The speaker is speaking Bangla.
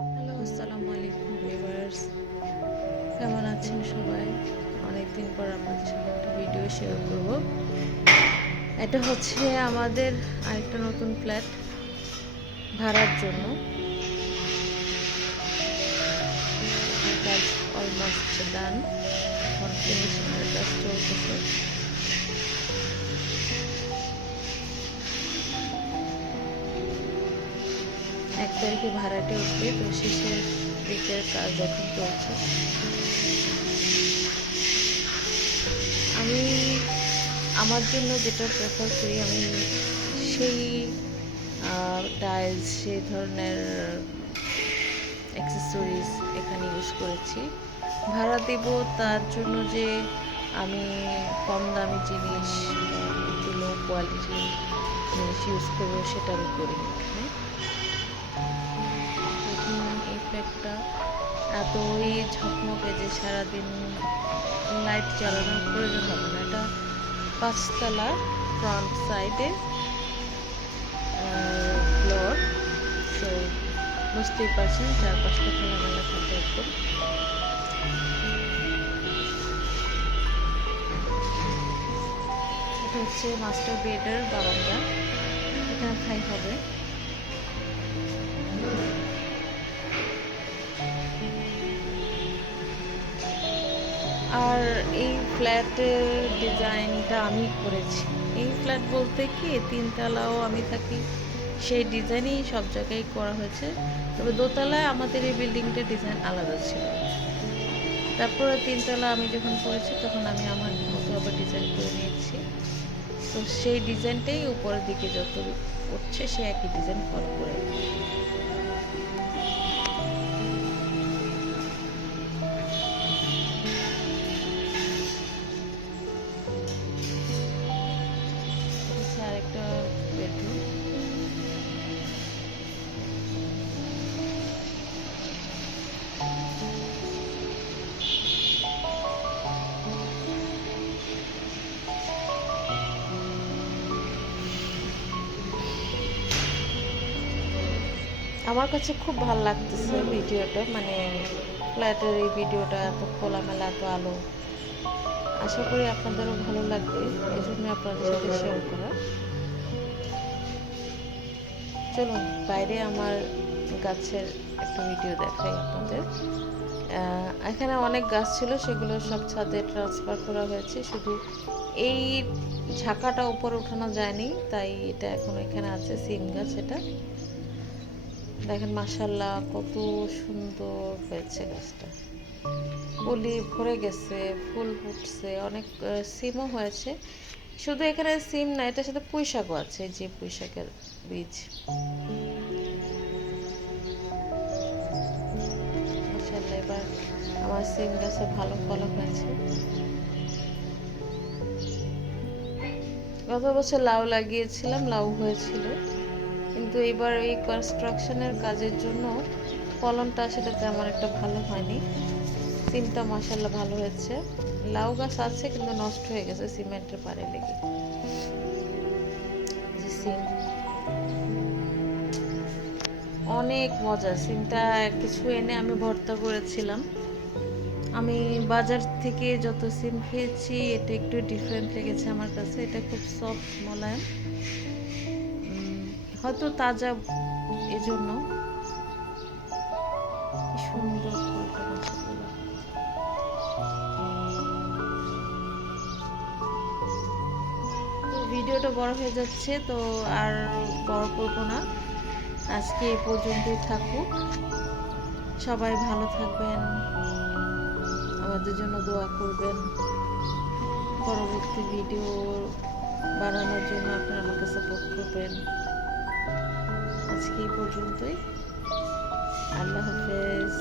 হ্যালো, আসসালামু আলাইকুম ভিউয়ার্স। কেমন আছেন সবাই? অনেকদিন পর আপনাদের সাথে একটা ভিডিও শেয়ার করব। এটা হচ্ছে আমাদের আরেকটা নতুন ফ্ল্যাট ভাড়ার জন্য। কাজ অলমোস্ট ডান, এখন ফিনিশিংয়ের কাজ চলতেছে। 1 তারিখে ভাড়াটে উঠবে, তো শেষের দিকের কাজ এখন চলছে। আমি আমার জন্য যেটা প্রেফার করি, আমি সেই টাইলস, সেই ধরনের অ্যাক্সেসরিজ এখানে ইউজ করেছি। ভাড়া দেব তার জন্য যে আমি কম দামি জিনিস, একটু লো কোয়ালিটির জিনিস ইউজ করবো, সেটা আমি করিনি এখানে। দেখুন, এই ফ্ল্যাটটা এতই ঝকমকে যে সারাদিন লাইট জ্বালানোর প্রয়োজন হবে না। এটা 5 তলা, ফ্রন্ট সাইডে ফ্লোর, সো বুঝতেই পারছেন চারপাশটা খোলামেলা থাকে একদম। এটা হচ্ছে মাস্টার বেডের বারান্দা, এখানে ঠাই হবে। আর এই ফ্ল্যাটের ডিজাইনটা আমি করেছি। এই ফ্ল্যাট বলতে কি, 3 তলাও আমি থাকি, সেই ডিজাইনেই সব জায়গায় করা হয়েছে। তবে দোতলায় আমাদের এই বিল্ডিংটার ডিজাইন আলাদা ছিল। তারপরে 3 তলা আমি যখন করেছি, তখন আমি আমার মতো আবার ডিজাইন করে নিয়েছি। তো সেই ডিজাইনটাই উপরের দিকে যত উঠছে, সে একই ডিজাইন ফলো করে। আরেকটা বেডরুম। আমার কাছে খুব ভালো লাগতেছে ভিডিওটা, মানে ফ্ল্যাটের এই ভিডিওটা এত খোলামেলা, এত আলো। আশা করি আপনাদেরও ভালো লাগবে, এই জন্য আপনাদের সাথে শেয়ার করা। চলুন বাইরে আমার গাছের একটা ভিডিও দেখাই আপনাদের। এখানে অনেক গাছ ছিল, সেগুলো সব ছাদে ট্রান্সফার করা হয়েছে। শুধু এই ঝাঁকাটা উপরে উঠানো যায়নি, তাই এটা এখন এখানে আছে। সিম গাছ, এটা দেখেন মাশাআল্লাহ কত সুন্দর হয়েছে গাছটা। কলি ভরে গেছে, ফুল ফুটছে, অনেক সিমও হয়েছে। শুধু এখানে সিম না, এটার সাথে পুঁই শাকও আছে, যে পুঁই শাকের বীজ। মাশাআল্লাহ এবার আমার সিম গাছে ভালো ফলন হয়েছে। গত বছর লাউ লাগিয়েছিলাম, লাউ হয়েছিল, কিন্তু এবার এই কনস্ট্রাকশনের কাজের জন্য ফলনটা আসলে তেমন একটা ভালো হয়নি। সিমটা মাশাআল্লাহ ভালো হয়েছে। লাউ গাছ আছে, কিন্তু নষ্ট হয়ে গেছে সিমেন্টের পাড়ে লেগে। যে সিম অনেক মজা, সিমটা কিছু এনে আমি ভর্তা করেছিলাম। আমি বাজার থেকে যত সিম খেয়েছি, এটা একটু ডিফারেন্ট লেগেছে আমার কাছে। এটা খুব সফট, মোলায়েম, হয়তো তাজা, এজন্য কি সুন্দর ফলটা মাশাআল্লাহ। তো ভিডিওটা বড় হয়ে যাচ্ছে, তো আর বড় করব না, আজকে এই পর্যন্তই থাকুক। সবাই ভালো থাকবেন, আমাদের জন্য দোয়া করবেন। পরবর্তী ভিডিও বানানোর জন্য আপনারা আমাকে সাপোর্ট করবেন। আজকে এই পর্যন্তই। আল্লাহ হাফেজ।